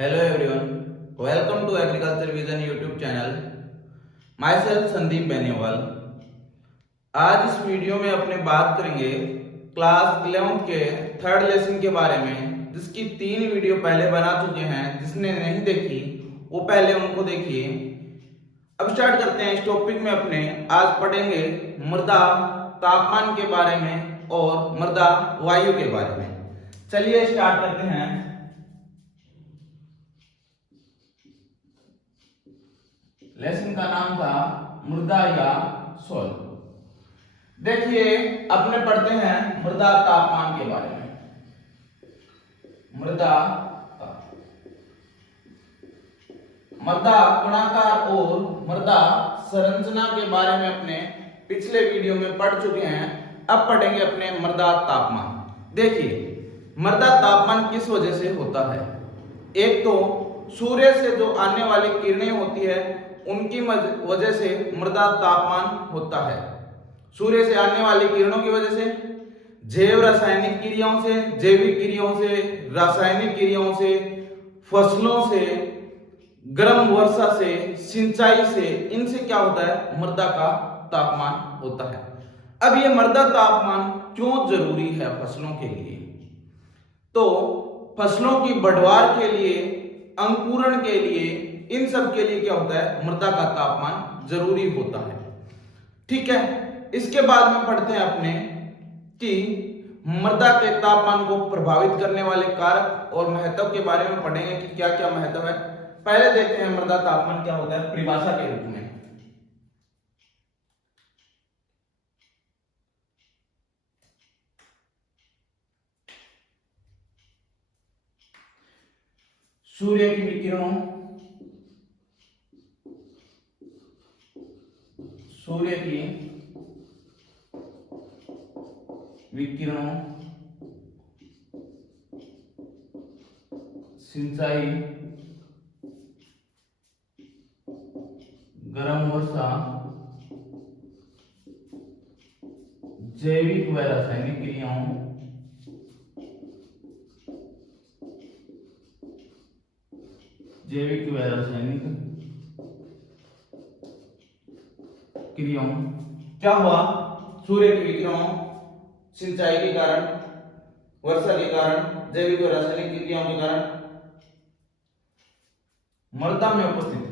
Hello everyone, welcome to Agriculture Vision YouTube channel. Myself Sandeep Beniwal. आज इस video में अपने बात करेंगे क्लास 11th के थर्ड लेसन के बारे में, जिसकी 3 वीडियो पहले बना चुके हैं. जिसने नहीं देखी वो पहले उनको देखिए. अब स्टार्ट करते हैं इस टॉपिक में. अपने आज पढ़ेंगे मृदा तापमान के बारे में और मृदा वायु के बारे में. चलिए स्टार्ट करते हैं. लेसन का नाम था मृदा या सॉइल. देखिए अपने पढ़ते हैं मृदा तापमान के बारे में. मृदा कणाकार और मृदा संरचना के बारे में अपने पिछले वीडियो में पढ़ चुके हैं. अब पढ़ेंगे अपने मृदा तापमान. देखिए मृदा तापमान किस वजह से होता है. एक तो सूर्य से जो आने वाली किरणें होती है उनकी वजह से मृदा तापमान होता है. सूर्य से आने वाली किरणों की वजह से, जैव रासायनिक क्रियाओं से, जैविक क्रियाओं से, रासायनिक क्रियाओं से, फसलों से, गर्म वर्षा से, सिंचाई से, इनसे क्या होता है, मृदा का तापमान होता है. अब ये मृदा तापमान क्यों जरूरी है फसलों के लिए. तो फसलों की बढ़वार के लिए, अंकुरण के लिए, इन सब के लिए क्या होता है, मृदा का तापमान जरूरी होता है. ठीक है. इसके बाद में पढ़ते हैं अपने कि मृदा के तापमान को प्रभावित करने वाले कारक और महत्व के बारे में पढ़ेंगे कि क्या क्या महत्व है. पहले देखते हैं मृदा तापमान क्या होता है परिभाषा के रूप में. सूर्य की विकिरणों, सूर्य की विकिरणों, सिंचाई, गर्म वर्षा, जैविक व रासायनिक क्रियाओं, जैविक व रासायनिक क्रियाओं. क्या हुआ, सूर्य की विकिरणों, सिंचाई के कारण, वर्षा के कारण, जैविक और रासायनिक क्रियाओं के कारण मृदा में उपस्थित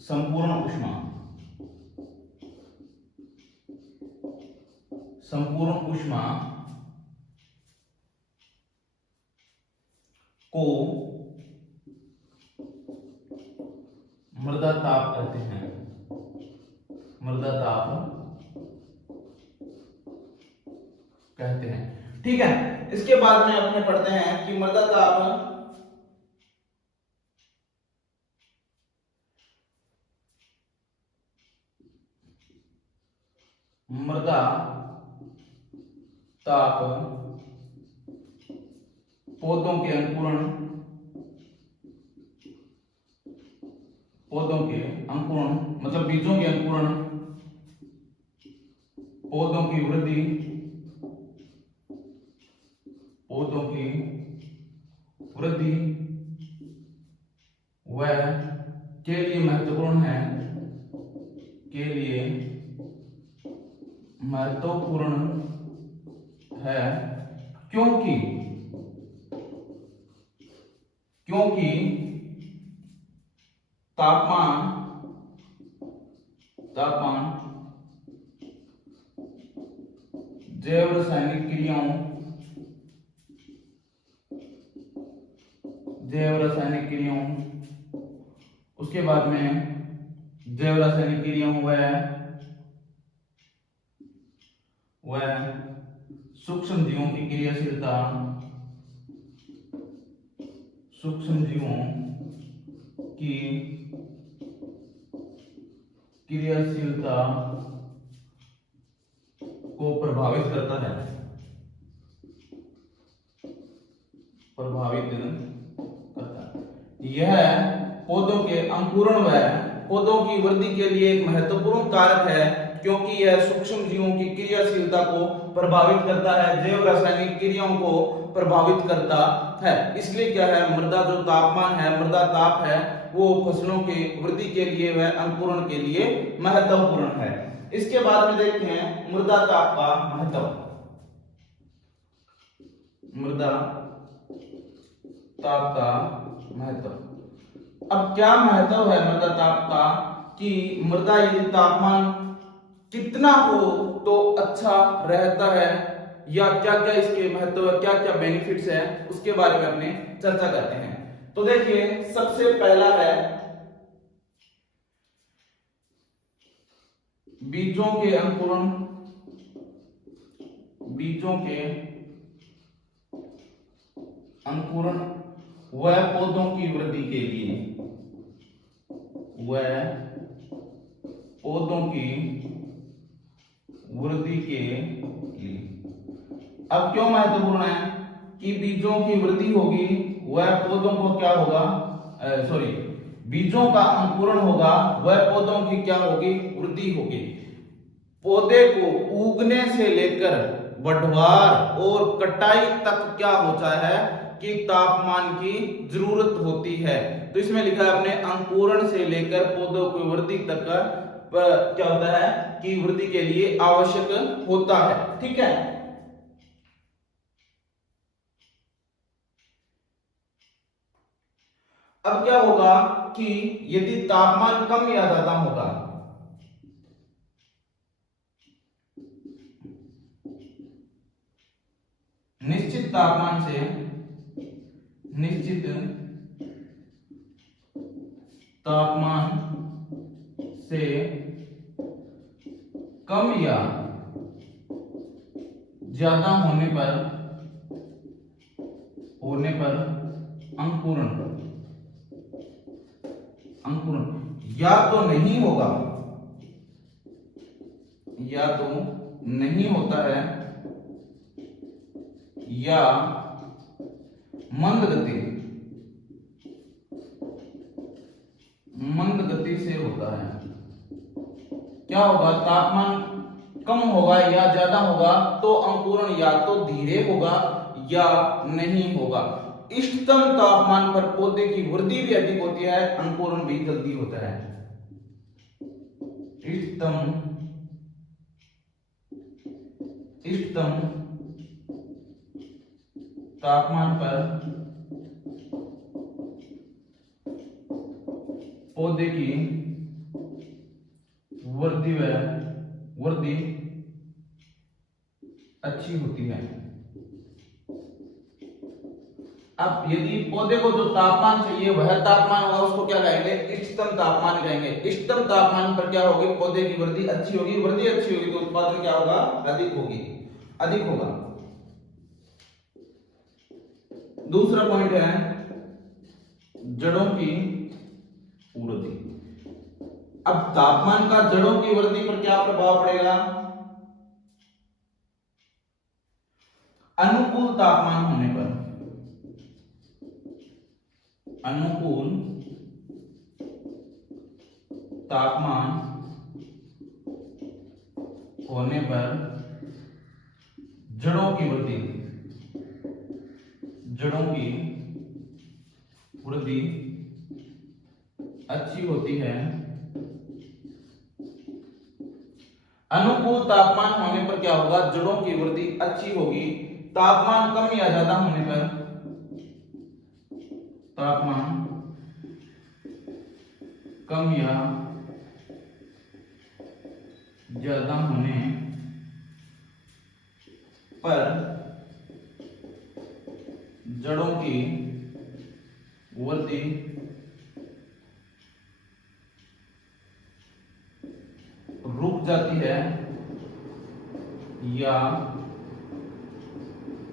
संपूर्ण ऊष्मा को मृदा ताप कहते हैं. मृदा ताप कहते हैं. ठीक है. इसके बाद में अपने पढ़ते हैं कि मृदा ताप पौधों के अंकुरण मतलब बीजों के अंकुरण, पौधों की वृद्धि व के लिए महत्वपूर्ण है, क्योंकि तापमान जैव रासायनिक क्रियाओं, उसके बाद में जैव रासायनिक क्रियाओं व सूक्ष्म जीवों की क्रियाशीलता, को प्रभावित करता है. यह पौधों के अंकुरण व पौधों की वृद्धि के लिए एक महत्वपूर्ण कारक है, क्योंकि यह सूक्ष्म जीवों की क्रियाशीलता को प्रभावित करता है, जैव रासायनिक क्रियाओं को प्रभावित करता है। इसलिए क्या है, मृदा जो तापमान है, मृदा ताप है, वो फसलों के वृद्धि के लिए व अंकुरण के लिए महत्वपूर्ण है। इसके बाद में देखते हैं मृदा ताप का महत्व। मृदा ताप का महत्व। अब क्या महत्व है मृदा ताप का, कि मृदा यदि तापमान कितना हो तो अच्छा रहता है, या क्या क्या इसके महत्व है, क्या क्या बेनिफिट्स है, उसके बारे में अपने चर्चा करते हैं। तो देखिए सबसे पहला है बीजों के अंकुरण, बीजों के अंकुरण व पौधों की वृद्धि के लिए, व पौधों की वृद्धि के लिए। अब क्यों महत्वपूर्ण है कि बीजों की वृद्धि होगी वह पौधों को क्या होगा, बीजों का अंकुरण होगा वह पौधों की क्या होगी, वृद्धि होगी। पौधे को उगने से लेकर बढ़वार और कटाई तक क्या होता है कि तापमान की जरूरत होती है। तो इसमें लिखा है अपने अंकुरण से लेकर पौधों की वृद्धि तक क्या होता है कि वृद्धि के लिए आवश्यक होता है। ठीक है, अब क्या होगा कि यदि तापमान कम या ज्यादा होगा, निश्चित तापमान से कम या ज्यादा होने पर अंकुरण या तो नहीं होगा, या तो नहीं होता है, या मंद गति से होता है। क्या होगा, तापमान कम होगा या ज्यादा होगा तो अंकुरण या तो धीरे होगा या नहीं होगा। इष्टतम तापमान पर पौधे की वृद्धि भी अधिक होती है, अंकुरण भी जल्दी होता है। इष्टतम तापमान पर पौधे की वृद्धि अच्छी होती है। अब यदि पौधे को जो तापमान चाहिए वह तापमान होगा, उसको क्या कहेंगे, इष्टतम तापमान कहेंगे। इष्टतम तापमान पर क्या होगी, पौधे की वृद्धि अच्छी होगी, वृद्धि अच्छी होगी तो उत्पादन क्या होगा, अधिक होगा। दूसरा पॉइंट है जड़ों की वृद्धि। अब तापमान का जड़ों की वृद्धि पर क्या प्रभाव पड़ेगा, अनुकूल तापमान होने पर, अनुकूल तापमान होने पर जड़ों की वृद्धि अच्छी होती है। अनुकूल तापमान होने पर क्या होगा, जड़ों की वृद्धि अच्छी होगी। तापमान कम या ज्यादा होने पर, तापमान कम या ज्यादा होने पर जड़ों की वृद्धि रुक जाती है या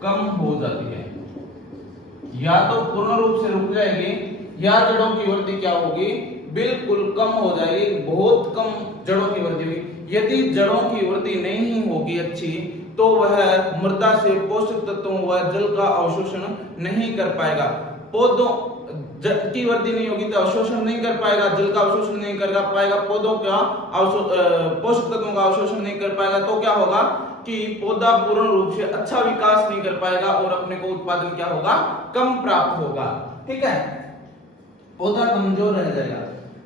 कम हो जाती है, या तो पूर्ण रूप से रुक जाएगी या जड़ों की वृद्धि क्या होगी, बिल्कुल कम हो जाएगी, बहुत कम जड़ों की वृद्धि होगी। यदि जड़ों की वृद्धि नहीं होगी अच्छी तो वह मृदा से पोषक तत्वों व जल का अवशोषण नहीं कर पाएगा। पौधों जल की वृद्धि नहीं होगी तो अवशोषण नहीं कर पाएगा, जल का अवशोषण नहीं कर पाएगा, पौधों का पोषक तत्वों का अवशोषण नहीं कर पाएगा, तो क्या होगा कि पौधा पूर्ण रूप से अच्छा विकास नहीं कर पाएगा और अपने को उत्पादन क्या होगा, कम प्राप्त होगा। ठीक है, पौधा कमजोर रह जाएगा।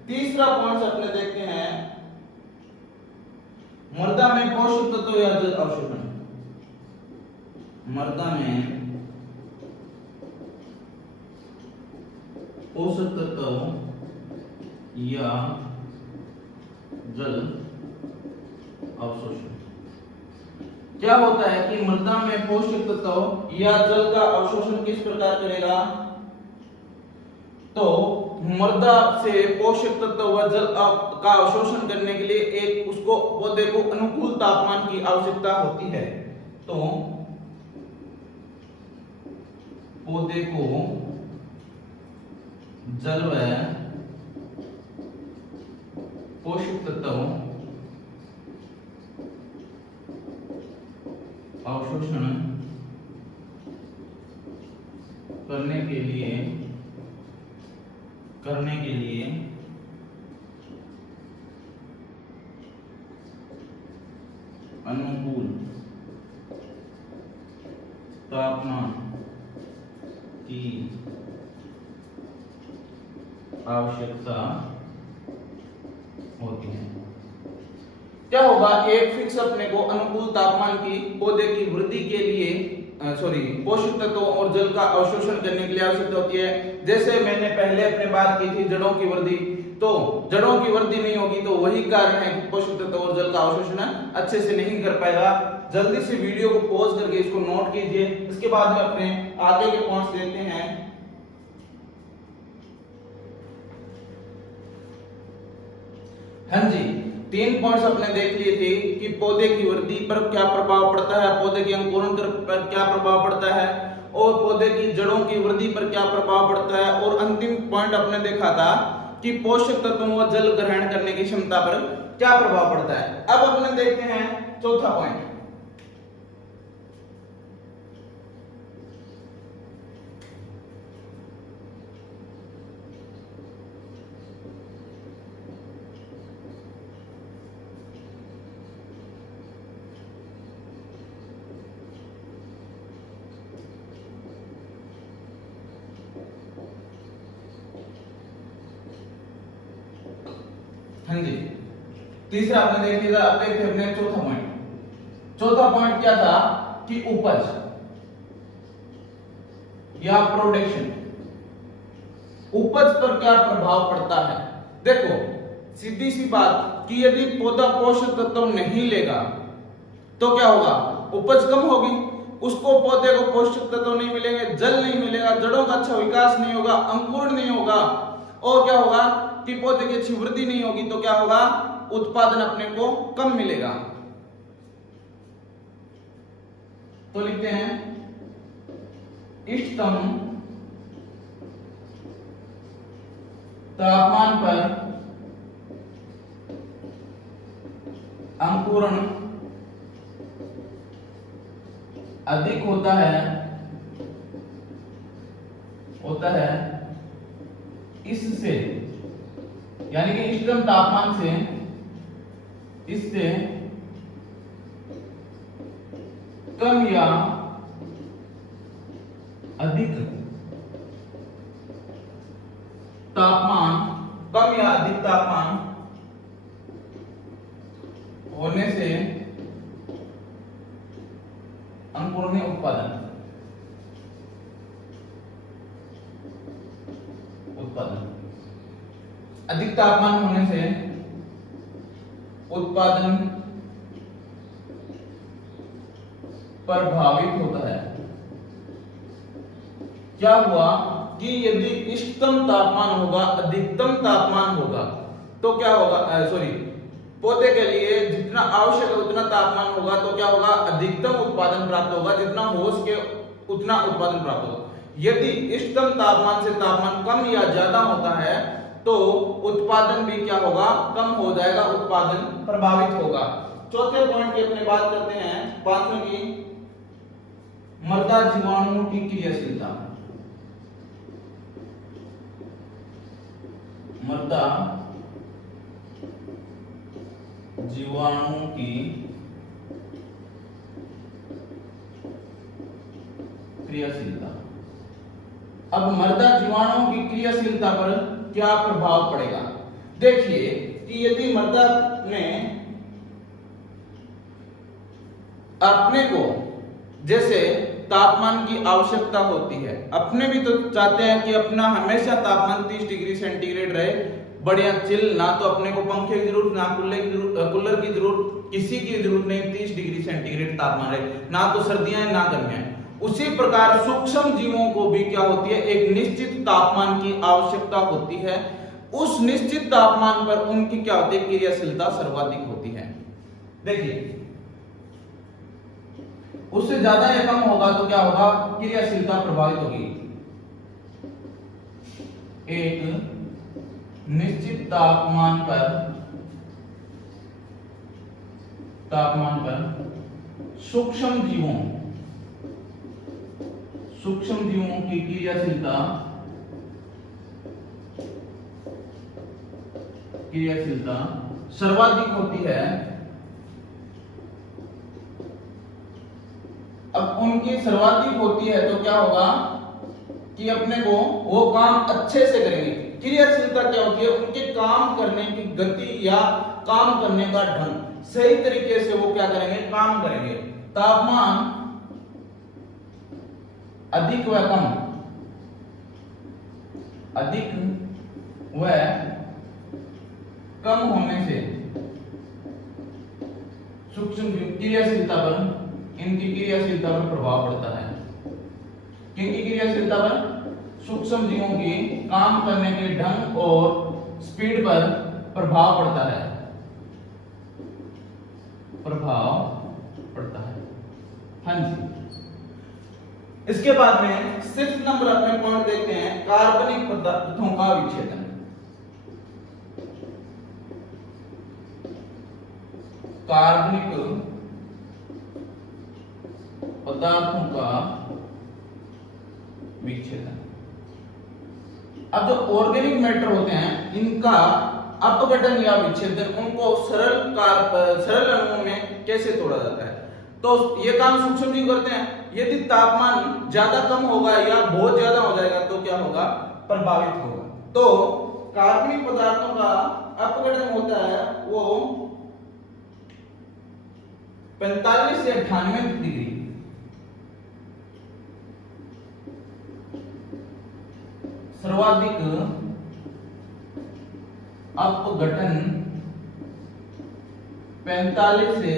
तीसरा पॉइंट अपने देखते हैं, मृदा में पोषक तत्व या जल अवशोषण। मृदा में पोषक तत्व या जल अवशोषण। क्या होता है कि मृदा में पोषक तत्व या जल का अवशोषण किस प्रकार करेगा, तो मृदा से पोषक तत्व व जल का अवशोषण करने के लिए एक उसको पौधे को अनुकूल तापमान की आवश्यकता होती है। तो पौधे को जल व पोषक तत्व अवशोषण करने के लिए अनुकूल तापमान की आवश्यकता होती है। क्या होगा, एक फिक्स अपने को अनुकूल तापमान की पौधे की वृद्धि के लिए पोषक तत्वों और जल का अवशोषण करने के लिए आवश्यकता होती है। जैसे मैंने पहले अपने बात की थी जड़ों की वृद्धि, तो जड़ों की वृद्धि नहीं होगी तो वही कारण है कि पोषक तत्व और जल का अवशोषण अच्छे से नहीं कर पाएगा। जल्दी से वीडियो को पॉज करके इसको नोट कीजिए, इसके बाद में अपने आगे के पॉइंट्स देखते हैं। हाँ जी, 3 पॉइंट्स अपने देख लिए थे कि पौधे की वृद्धि पर क्या प्रभाव पड़ता है, पौधे के अंकुरण पर क्या प्रभाव पड़ता है और पौधे की जड़ों की वृद्धि पर क्या प्रभाव पड़ता है, और अंतिम पॉइंट अपने देखा था कि पोषक तत्वों व जल ग्रहण करने की क्षमता पर क्या प्रभाव पड़ता है। अब अपने देखते हैं चौथा पॉइंट। हाँ जी, तीसरा आपने देख लिया। अब देखते हैं अपने चौथा पॉइंट। चौथा पॉइंट क्या था कि उपज या प्रोडक्शन, उपज पर क्या प्रभाव पड़ता है। देखो सीधी सी बात कि यदि पौधा पोषक तत्व नहीं लेगा तो क्या होगा, उपज कम होगी, उसको पौधे को पोषक तत्व नहीं मिलेंगे, जल नहीं मिलेगा, जड़ों का अच्छा विकास नहीं होगा, अंकुरण नहीं होगा, और क्या होगा कि पौधे की अच्छी वृद्धि नहीं होगी, तो क्या होगा, उत्पादन अपने को कम मिलेगा। तो लिखते हैं इष्टतम तापमान पर अंकुरण अधिक होता है इससे, यानी कि इष्टतम तापमान से इससे कम या अधिक तापमान होने से अंकुरण उत्पादन अधिक तापमान होने से उत्पादन प्रभावित होता है। क्या हुआ कि यदि इष्टतम तापमान होगा, अधिकतम तापमान होगा, तो क्या होगा, पौधे के लिए जितना आवश्यक है उतना तापमान होगा, तो क्या होगा, अधिकतम उत्पादन प्राप्त होगा, जितना हो सके उतना उत्पादन प्राप्त होगा। यदि इष्टतम तापमान से तापमान कम या ज्यादा होता है तो उत्पादन भी क्या होगा, कम हो जाएगा, उत्पादन प्रभावित होगा। चौथे पॉइंट की अपने बात करते हैं, पांचवें की, मृदा जीवाणुओं की क्रियाशीलता। मृदा जीवाणु की क्रियाशीलता। अब मृदा जीवाणुओं की क्रियाशीलता पर क्या प्रभाव पड़ेगा? देखिए कि यदि मृदा में अपने को जैसे तापमान की आवश्यकता होती है, अपने भी तो चाहते हैं कि अपना हमेशा तापमान 30 डिग्री सेंटीग्रेड रहे, बढ़िया चिल, ना तो अपने को पंखे की जरूरत, ना कूलर की जरूरत, किसी की जरूरत नहीं, 30 डिग्री सेंटीग्रेड तापमान रहे, ना तो सर्दियां ना गर्मियां। उसी प्रकार सूक्ष्म जीवों को भी क्या होती है, एक निश्चित तापमान की आवश्यकता होती है। उस निश्चित तापमान पर उनकी क्या होती है, क्रियाशीलता सर्वाधिक होती है। देखिए उससे ज्यादा या कम होगा तो क्या होगा, क्रियाशीलता प्रभावित होगी। एक निश्चित तापमान पर सूक्ष्म जीवों की क्रियाशीलता सर्वाधिक होती है। अब उनकी सर्वाधिक होती है तो क्या होगा कि अपने को वो काम अच्छे से करेंगे। क्रियाशीलता क्या होती है, उनके काम करने की गति या काम करने का ढंग, सही तरीके से वो क्या करेंगे, काम करेंगे। तापमान अधिक व कम होने से सूक्ष्म क्रियाशीलता पर, इनकी क्रियाशीलता पर प्रभाव पड़ता है। किनकी क्रियाशीलता पर? सूक्ष्म जीवों की काम करने के ढंग और स्पीड पर प्रभाव पड़ता है, हाँ जी। इसके बाद में 6 नंबर अपने पॉइंट देखते हैं, कार्बनिक पदार्थों का विच्छेदन। कार्बनिक पदार्थों का विच्छेदन। अब जो ऑर्गेनिक मैटर होते हैं, इनका अपघटन या विच्छेदन, उनको सरल अणुओं में कैसे तोड़ा जाता है, तो ये काम सूक्ष्म जीव करते हैं। यदि तापमान ज्यादा कम होगा या बहुत ज्यादा हो जाएगा तो क्या होगा, प्रभावित होगा। तो कार्बनिक पदार्थों का अपघटन होता है वो 45 से 98 डिग्री सर्वाधिक अपघटन 45 से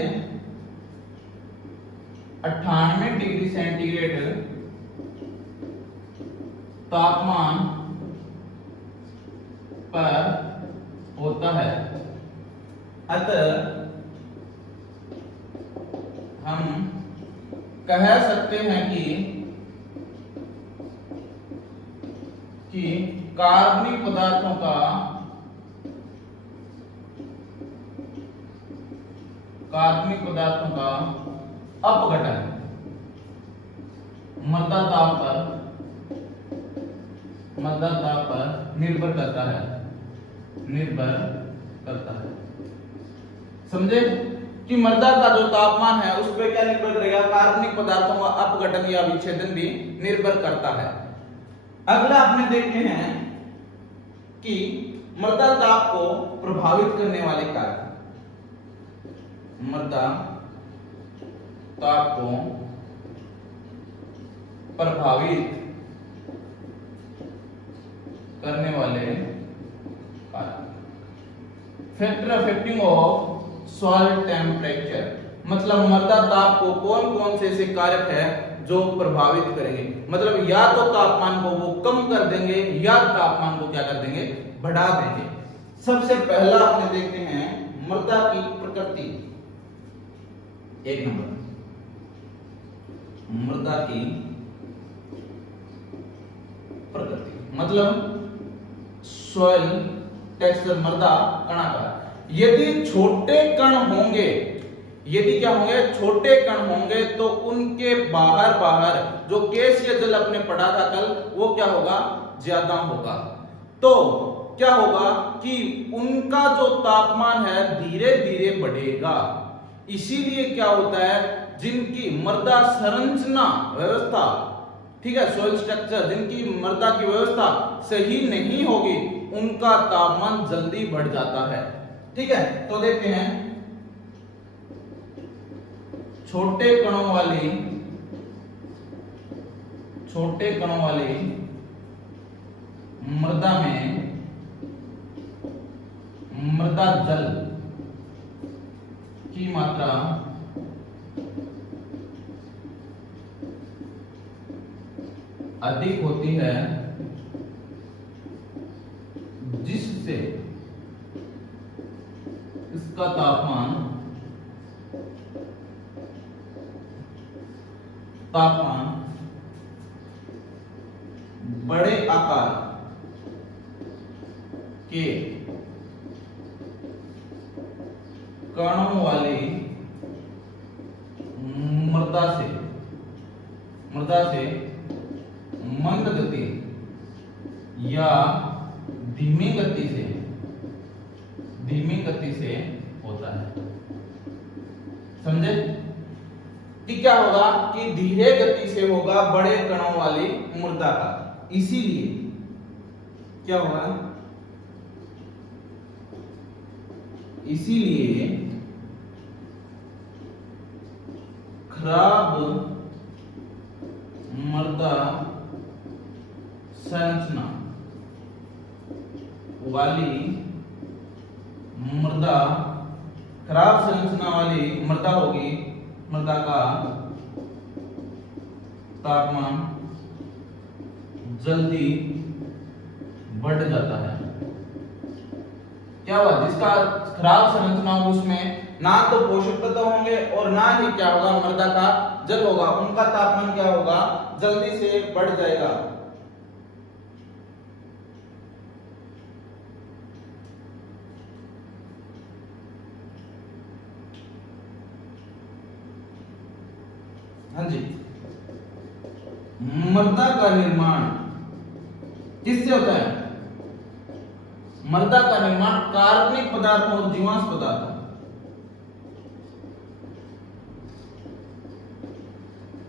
98 डिग्री सेंटीग्रेड तापमान पर होता है। अतः हम कह सकते हैं कि कार्बनिक पदार्थों का अपघटन मृदा ताप पर निर्भर करता है। समझे कि मृदा का जो तापमान है उस पर क्या निर्भर करेगा, कार्बनिक पदार्थों का अपघटन या विच्छेदन भी निर्भर करता है। अगला अपने देखते हैं कि मृदा ताप को प्रभावित करने वाले कारक। मृदा ताप को प्रभावित करने वाले कारक। Factor affecting of soil temperature, मतलब मृदा ताप को कौन कौन से ऐसे कारक है जो प्रभावित करेंगे, मतलब या तो तापमान को वो कम कर देंगे या तापमान को क्या कर देंगे, बढ़ा देंगे। सबसे पहला अपने देखते हैं मृदा की प्रकृति। 1 नंबर मृदा की प्रकृति, मतलब सॉइल टेक्सचर, मृदा कणाकार। यदि छोटे कण होंगे, यदि क्या होंगे, छोटे कण होंगे तो उनके बाहर जो गैसीय जल अपने पड़ा था कल, वो क्या होगा, ज्यादा होगा। तो क्या होगा कि उनका जो तापमान है धीरे धीरे बढ़ेगा। इसीलिए क्या होता है, जिनकी मृदा संरचना व्यवस्था, ठीक है, सोइल स्ट्रक्चर, जिनकी मृदा की व्यवस्था सही नहीं होगी उनका तापमान जल्दी बढ़ जाता है। ठीक है, तो देखते हैं छोटे कणों वाली मृदा में मृदा जल की मात्रा अधिक होती है, जिससे इसका तापमान बड़े आकार के कणों वाली मृदा से मंद गति या धीमी गति से होता है। समझे कि क्या होगा कि धीरे गति से होगा बड़े कणों वाली मृदा का, इसीलिए क्या होगा, इसीलिए खराब मृदा संरचना वाली मृदा होगी, मृदा का तापमान जल्दी बढ़ जाता है। क्या हुआ, जिसका खराब संरचना हो उसमें ना तो पोषक तत्व होंगे और ना ही क्या होगा मृदा का जल होगा, उनका तापमान क्या होगा, जल्दी से बढ़ जाएगा। हाँ जी, मृदा का निर्माण किससे होता है? मृदा का निर्माण कार्बनिक पदार्थों और जीवांश पदार्थों,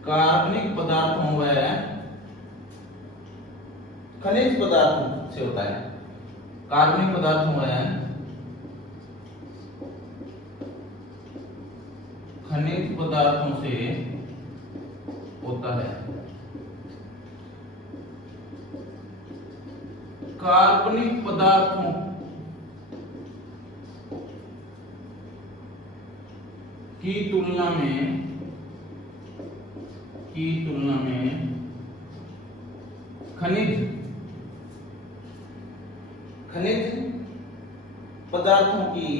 कार्बनिक पदार्थों व खनिज पदार्थों से होता है। कार्बनिक पदार्थों व खनिज पदार्थों से होता है। कार्बनिक पदार्थों की तुलना में खनिज पदार्थों की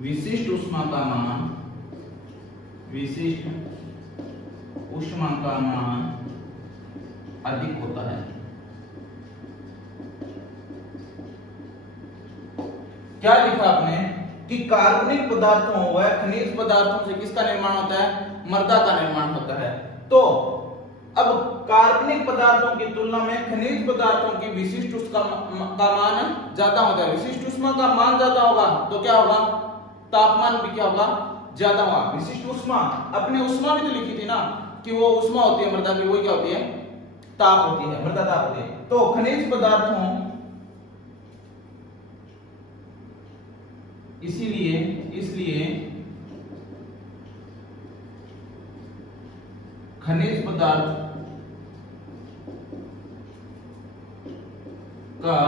विशिष्ट ऊष्मा का मान अधिक होता है। क्या लिखा आपने कि कार्बनिक पदार्थों व खनिज पदार्थों से किसका निर्माण होता है? मृदा का निर्माण होता है। तो अब कार्बनिक पदार्थों की तुलना में खनिज पदार्थों की विशिष्ट ऊष्मा का मान ज्यादा होता है। विशिष्ट ऊष्मा का मान ज्यादा होगा तो क्या होगा, तापमान भी क्या होगा, ज्यादा होगा। विशिष्ट ऊष्मा, अपने ऊष्मा भी तो लिखी थी ना कि वो ऊष्मा होती है मृदा की, वो क्या होती है, ताप होती है, मृदा ताप होती है। तो खनिज पदार्थों, इसलिए खनिज पदार्थों का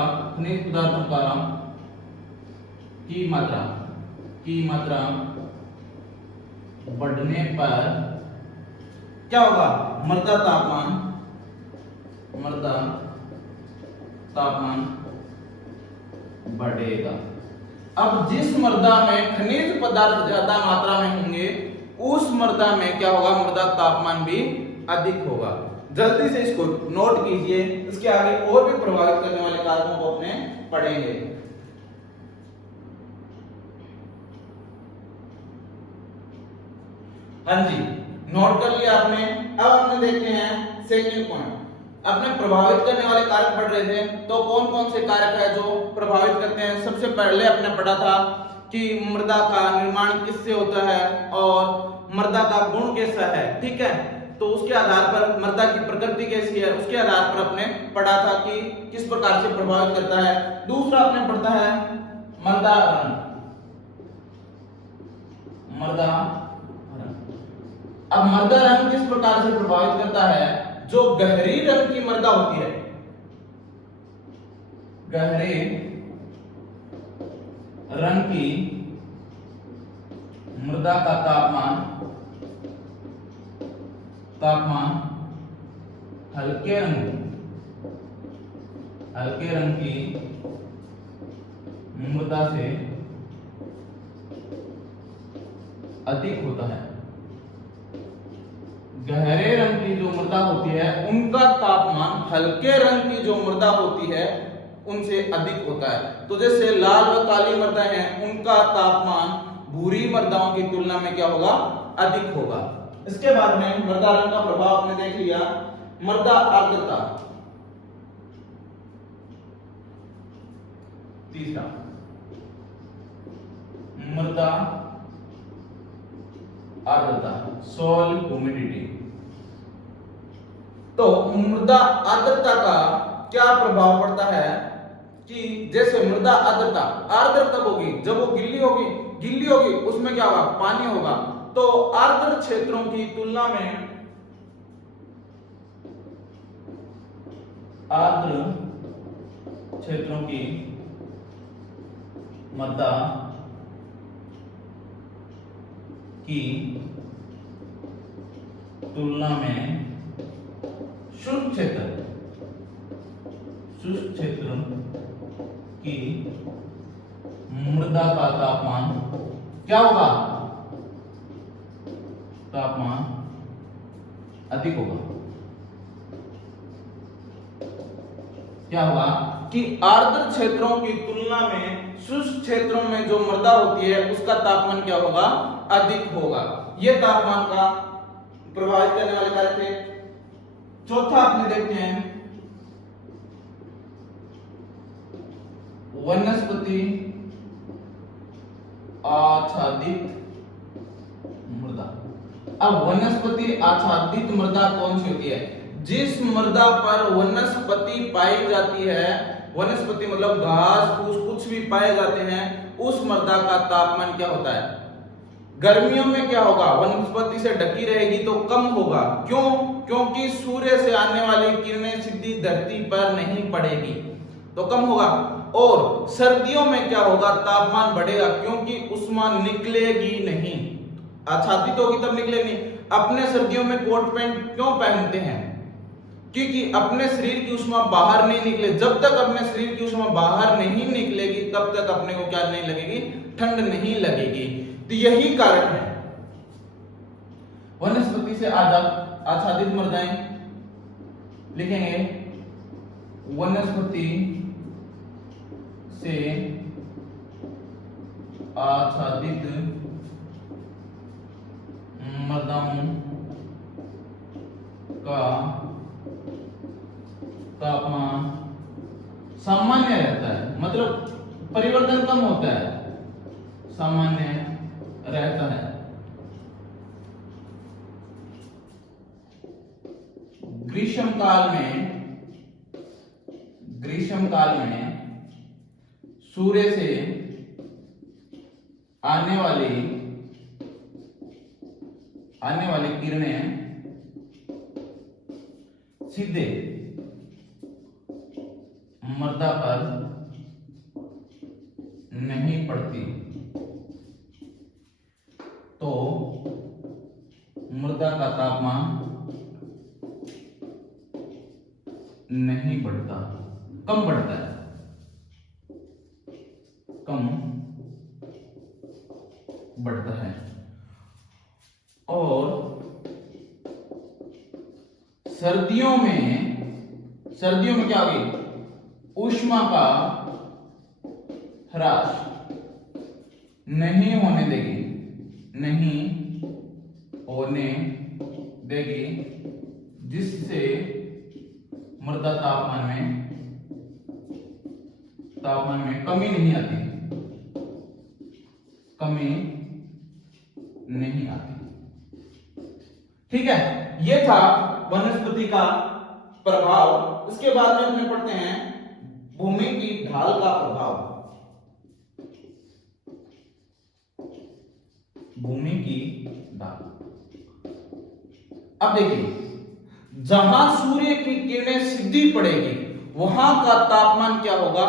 की मात्रा बढ़ने पर क्या होगा, मृदा तापमान बढ़ेगा। अब जिस मृदा में खनिज पदार्थ ज्यादा मात्रा में होंगे उस मृदा में क्या होगा, मृदा तापमान भी अधिक होगा। जल्दी से इसको नोट कीजिए, इसके आगे और भी प्रभावित करने वाले कारकों को अपने पढ़ेंगे। हाँ जी, नोट कर लिया आपने। अब अपने देखते हैं सेकंड पॉइंट। अपने प्रभावित करने वाले कारक पढ़ रहे थे, तो कौन कौन से कारक है जो प्रभावित करते हैं। सबसे पहले अपने पढ़ा था कि मृदा का निर्माण किससे होता है और मृदा का गुण कैसा है, ठीक है। तो उसके आधार पर मृदा की प्रकृति कैसी है, उसके आधार पर अपने पढ़ा था कि किस प्रकार से प्रभावित करता है। दूसरा अपने पढ़ता है मृदा रंग। मृदा रंग, अब मृदा रंग किस प्रकार से प्रभावित करता है। जो गहरी रंग की मृदा होती है, गहरे रंग की मृदा का तापमान हल्के रंग की मृदा से अधिक होता है। गहरे रंग की जो मृदा होती है उनका तापमान हल्के रंग की जो मृदा होती है उनसे अधिक होता है। तो जैसे लाल व काली मृदा है, उनका तापमान भूरी मृदाओं की तुलना में क्या होगा, अधिक होगा। इसके बाद में मृदा रंग का प्रभाव आपने देख लिया। मृदा आर्द्रता, तीसरा मृदा आर्द्रता, सॉइल ह्यूमिडिटी। तो मृदा आर्द्रता का क्या प्रभाव पड़ता है कि जैसे मृदा आर्द्रता, आर्द्र कब होगी, जब वो गिल्ली होगी उसमें क्या होगा, पानी होगा। तो आर्द्र क्षेत्रों की तुलना में आर्द्र क्षेत्रों की मृदा की तुलना में शुष्क क्षेत्र की मृदा का तापमान क्या होगा, तापमान अधिक होगा। क्या होगा कि आर्द्र क्षेत्रों की तुलना में शुष्क क्षेत्रों में जो मृदा होती है उसका तापमान क्या होगा, अधिक होगा। यह तापमान का प्रभावित करने वाले कारक थे। चौथा आपने देखते हैं वनस्पति आच्छादित मृदा। अब वनस्पति आच्छादित मृदा कौन सी होती है, जिस मृदा पर वनस्पति पाई जाती है, वनस्पति मतलब घास फूस कुछ भी पाए जाते हैं, उस मृदा का तापमान क्या होता है, गर्मियों में क्या होगा, वनस्पति से ढकी रहेगी तो कम होगा। क्यों, क्योंकि सूर्य से आने वाली किरणें सीधी धरती पर नहीं पड़ेगी तो कम होगा। और सर्दियों में क्या होगा, तापमान बढ़ेगा क्योंकि उष्मा निकलेगी नहीं, आच्छादित होगी तब निकलेगी। अपने सर्दियों में कोट पैंट क्यों पहनते हैं, क्योंकि अपने शरीर की उष्मा बाहर नहीं निकले। जब तक अपने शरीर की उष्मा बाहर नहीं निकलेगी तब तक अपने को क्या नहीं लगेगी, ठंड नहीं लगेगी। तो यही कारण है वनस्पति से आच्छादित मृदाएं लिखेंगे, वनस्पति से आच्छादित मृदाओं का तापमान सामान्य रहता है, मतलब परिवर्तन कम होता है, सामान्य रहता है। ग्रीष्म काल में सूर्य से आने वाली किरणें सीधे मृदा पर नहीं पड़ती, तो मृदा का तापमान नहीं बढ़ता, कम बढ़ता है, कम बढ़ता है। और सर्दियों में क्या होगी, ऊष्मा का ह्रास नहीं होने देगी, नहीं होने देगी, जिससे मृदा तापमान में कमी नहीं आती, ठीक है। ये था वनस्पति का प्रभाव। इसके बाद में अपने पढ़ते हैं भूमि की ढाल का प्रभाव। भूमि की ढाल, अब देखिए, जहां सूर्य की किरणें सीधी पड़ेगी वहां का तापमान क्या होगा,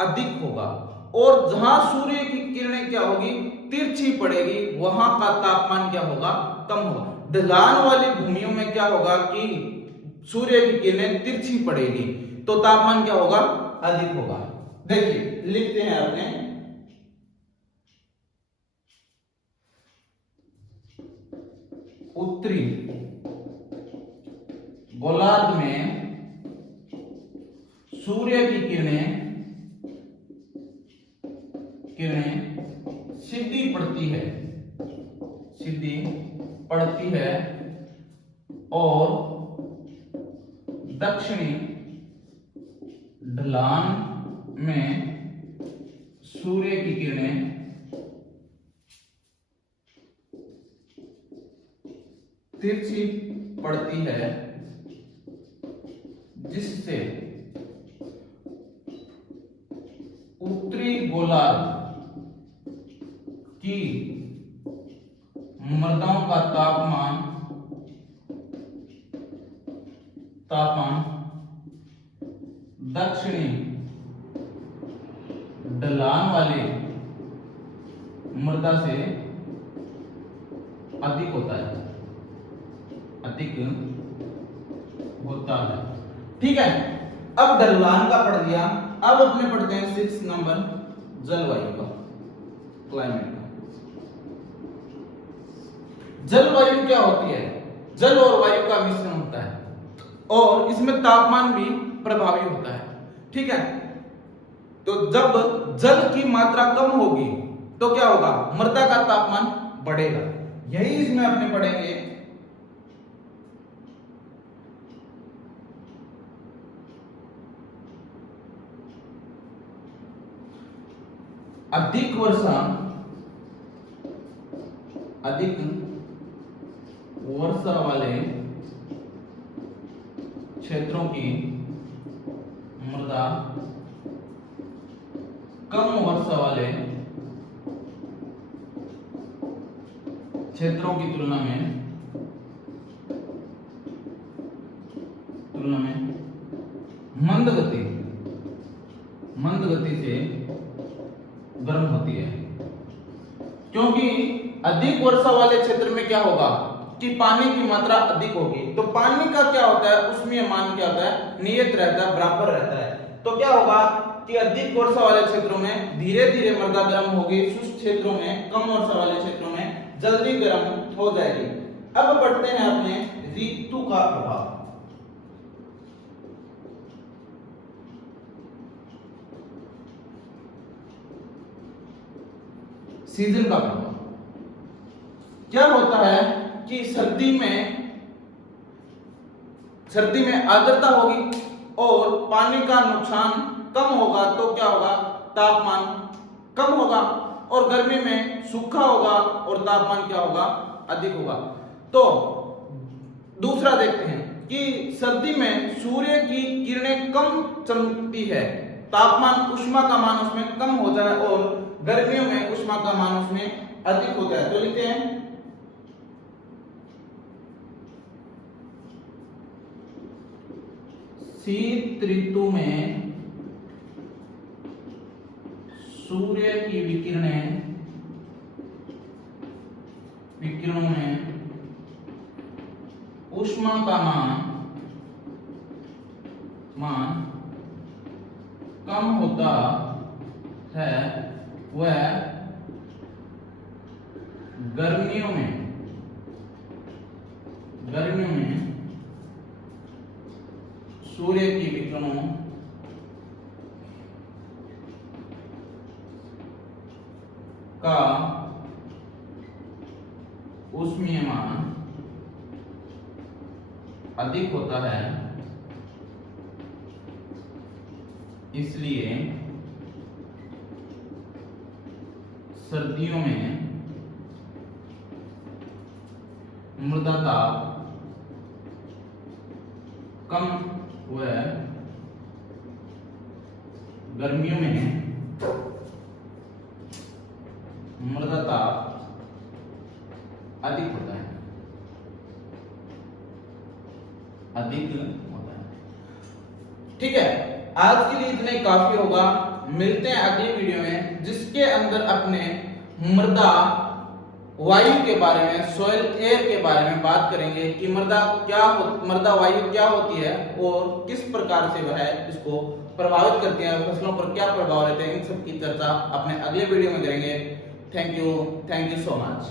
अधिक होगा, और जहां सूर्य की किरणें क्या होगी, तिरछी पड़ेगी, वहां का तापमान क्या होगा, कम होगा। ढलान वाली भूमियों में क्या होगा कि सूर्य की किरणें तिरछी पड़ेगी तो तापमान क्या होगा, अधिक होगा। देखिए लिखते हैं अपने, उत्तरी गोलार्ध में सूर्य की किरणें सीधी पड़ती है और दक्षिणी ढलान में सूर्य की किरणें तिरछी पड़ती है, जिससे उत्तरी गोलार्ध की मृदाओं का तापमान दक्षिणी ढलान वाले मृदा से अधिक होता है, ठीक है। अब ढलान का पढ़ लिया, अब अपने पढ़ते हैं 6 नंबर जलवायु का, क्लाइमेट का। जलवायु क्या होती है, जल और वायु का मिश्रण होता है और इसमें तापमान भी प्रभावी होता है, ठीक है। तो जब जल की मात्रा कम होगी तो क्या होगा, मृदा का तापमान बढ़ेगा। यही इसमें अपने पढ़ेंगे अधिक वर्षा वाले क्षेत्रों की मृदा कम वर्षा वाले क्षेत्रों की तुलना में मंद गति से गर्म होती है, क्योंकि अधिक वर्षा वाले क्षेत्र में क्या होगा कि पानी की मात्रा अधिक होगी, तो पानी का क्या होता है, उसमें मान क्या होता है, नियत रहता है, बराबर रहता है। तो क्या होगा कि अधिक वर्षा वाले क्षेत्रों में धीरे धीरे मृदा गर्म होगी, शुष्क क्षेत्रों में, कम वर्षा वाले क्षेत्रों में जल्दी गर्म हो जाएगी। अब बढ़ते हैं अपने ऋतु का प्रभाव। सीजन का प्रभाव क्या होता है कि सर्दी में आर्द्रता होगी और पानी का नुकसान कम होगा, तो क्या होगा, तापमान कम होगा, और गर्मी में सूखा होगा और तापमान क्या होगा, अधिक होगा। तो दूसरा देखते हैं कि सर्दी में सूर्य की किरणें कम चमकती है, तापमान ऊष्मा का मान उसमें कम होता है, और गर्मियों में ऊष्मा का मान उसमें अधिक होता है। तो लिखते हैं शीत ऋतु में सूर्य की विकिरणों में ऊष्मा का मान कम होता है, वह गर्मियों में सूर्य की विकिरणों का ऊष्मीय मान अधिक होता है, इसलिए सर्दियों में मृदा ताप कम व गर्मियों में मृदा ताप अधिक होता है, अधिक होता है। ठीक है, आज के लिए इतना ही काफी होगा। मिलते हैं अगली वीडियो में, जिसके अंदर अपने मृदा वायु के बारे में, सॉइल एयर के बारे में बात करेंगे कि मृदा वायु क्या होती है और किस प्रकार से वह इसको प्रभावित करती है, फसलों पर क्या प्रभाव रहते हैं। इन सब की चर्चा अपने अगले वीडियो में करेंगे। Thank you so much.